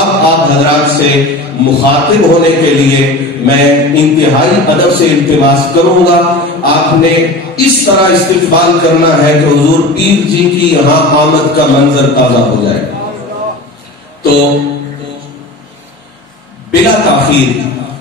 اب آپ حضرات سے مخاطب ہونے کے لیے میں انتہائی ادب سے التماس کروں گا، آپ نے اس طرح استقبال کرنا ہے کہ حضور پیر جی کی یہاں آمد کا منظر تازہ ہو جائے۔ تو بلا تاخیر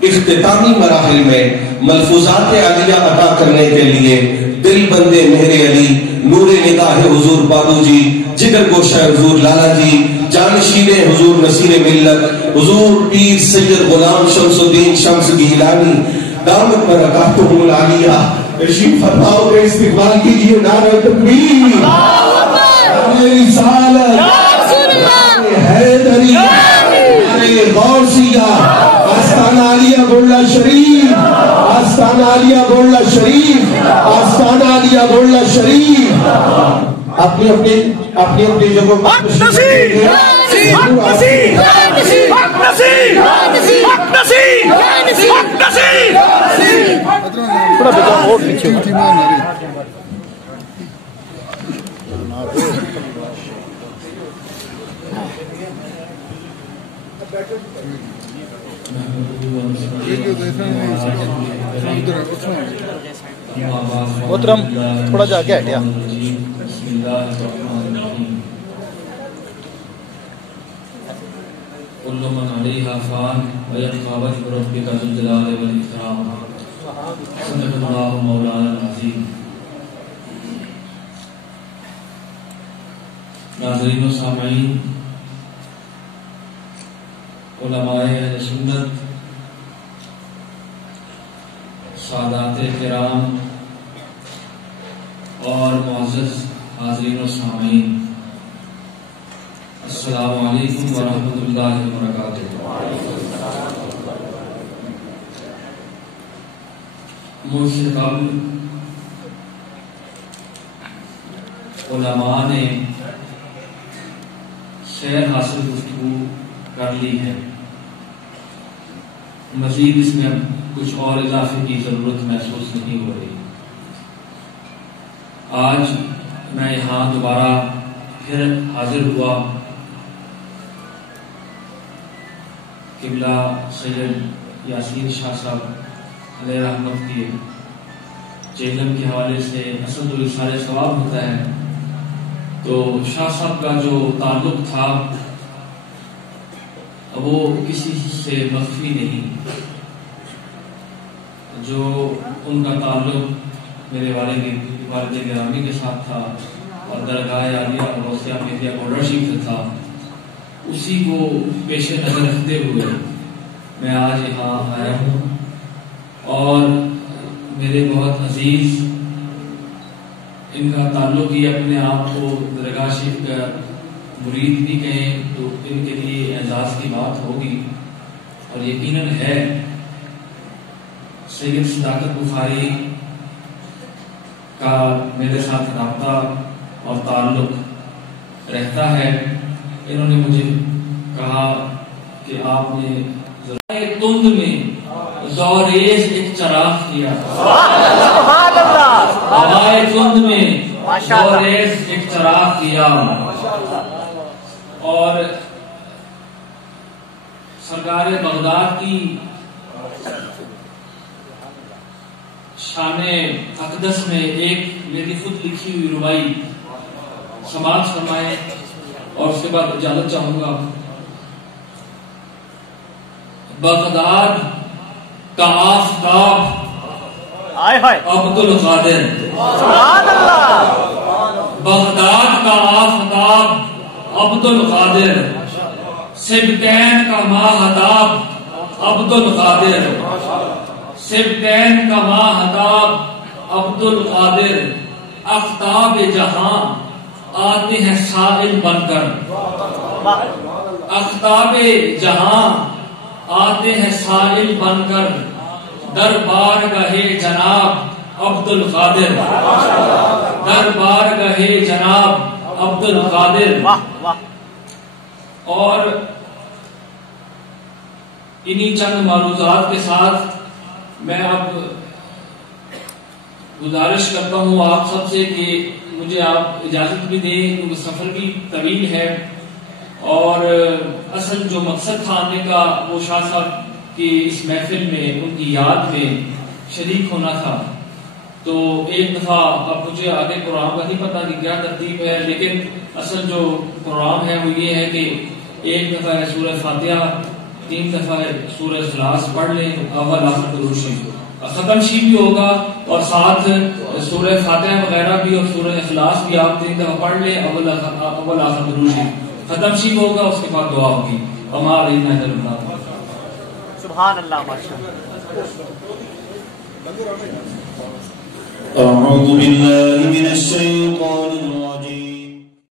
اختتامی مراحل میں ملفوظات عالیہ عطا کرنے کے لیے دل بندے مہر علی، نور نگاہ حضور بابو جی، جگر گوشہ حضور لالا جی، جانشین حضور نصیر ملت حضور پیر سید غلام شمس الدین شمس گیلانی دامت برکاتہم العالیہ تشریف فرماؤ کے استقبال کیجیے۔ نعرہ تکبیر، نعرہ رسالت، نعرہ حیدری، نعرہ غوثیہ، آستانہ عالیہ گولڈا شریف، آستانہ عالیہ گولڈا شریف، آستانہ عالیہ گولڈا شریف۔ اپنی اپنی جگہ حق نصیب، حق نصیب، حق نصیب، حق نصیب، حق نصیب، حق نصیب۔ تھوڑا بیٹا اور پیچھے محترم تھوڑا جا کے ہٹیا۔ كل من عليها فان ويبقى وجه ربك ذو الجلال والإكرام صدق الله مولانا العظيم۔ ناظرین و سامعین، علماء اہل سنت، سادات کرام اور معزز حاضرین و سامعین، السلام علیکم ورحمۃ اللہ وبرکاتہ۔ مجھ سے قبل علماء نے سیر حاصل گفتگو کر لی ہے، مزید اس میں کچھ اور اضافے کی ضرورت محسوس نہیں ہو رہی۔ آج میں یہاں دوبارہ پھر حاضر ہوا قبلہ سید یاسین شاہ صاحب علیہ رحمت کی چہلم کے حوالے سے اسد الرسالہ ثواب ہوتا ہے، تو شاہ صاحب کا جو تعلق تھا وہ کسی سے مخفی نہیں۔ جو ان کا تعلق میرے والد گرامی کے ساتھ تھا اور درگاہ عالیہ غوثیہ میدیہ گولڈا شریف سے تھا، اسی کو پیش نظر رکھتے ہوئے میں آج یہاں آیا ہوں، اور میرے بہت عزیز، ان کا تعلق ہی اپنے آپ کو درگاہ شریف کا مرید بھی کہیں تو ان کے لیے اعزاز کی بات ہوگی، اور یقیناً ہے۔ سید صداقت بخاری کا میرے ساتھ رابطہ اور تعلق رہتا ہے۔ انہوں نے مجھے کہا کہ آپ نے تند میں زوریز ایک چراغ کیا، ہوائے تند میں زوریز ایک چراغ کیا، اور سرکار بغداد کی شان اقدس میں ایک میری خود لکھی ہوئی ربائی سماعت فرمائے، اور اس کے بعد اجازت چاہوں گا۔ بغداد کا آفتاب عبد القادر، بغداد کا آفتاب عبد القادر، سبتین کا ماہتاب عبد القادر، سبتین کا ماہتاب عبد القادر، آفتاب جہاں آتے ہیں سائل بن کر، آفتاب جہاں آتے ہیں سائل بن کر، دربار گاہ جناب عبد القادر، دربار گاہ جناب عبد القادر۔ اور انہی چند معروضات کے ساتھ میں اب گزارش کرتا ہوں آپ سب سے کہ مجھے آپ اجازت بھی دیں کیونکہ سفر بھی طویل ہے، اور اصل جو مقصد تھا آنے کا وہ شاہ صاحب کی اس محفل میں ان کی یاد میں شریک ہونا تھا. تو ایک دفعہ اب مجھے آگے پروگرام کا نہیں پتا کہ کیا ترتیب ہے، لیکن اصل جو پروگرام ہے وہ یہ ہے کہ ایک دفعہ سورہ فاتحہ، 3 دفعہ سورہ اخلاص پڑھ لیں، اول آخر درود شریف، ختم شریف بھی ہوگا اور ساتھ سورہ فاتحہ وغیرہ بھی اور سورہ اخلاص بھی آپ 3 دفعہ پڑھ لیں، اول آخر درود شریف، ختم شریف ہوگا، اس کے بعد دعا ہوگی. ہمارے سبحان اللہ، ماشاءاللہ. أعوذ بالله من الشيطان الرجيم.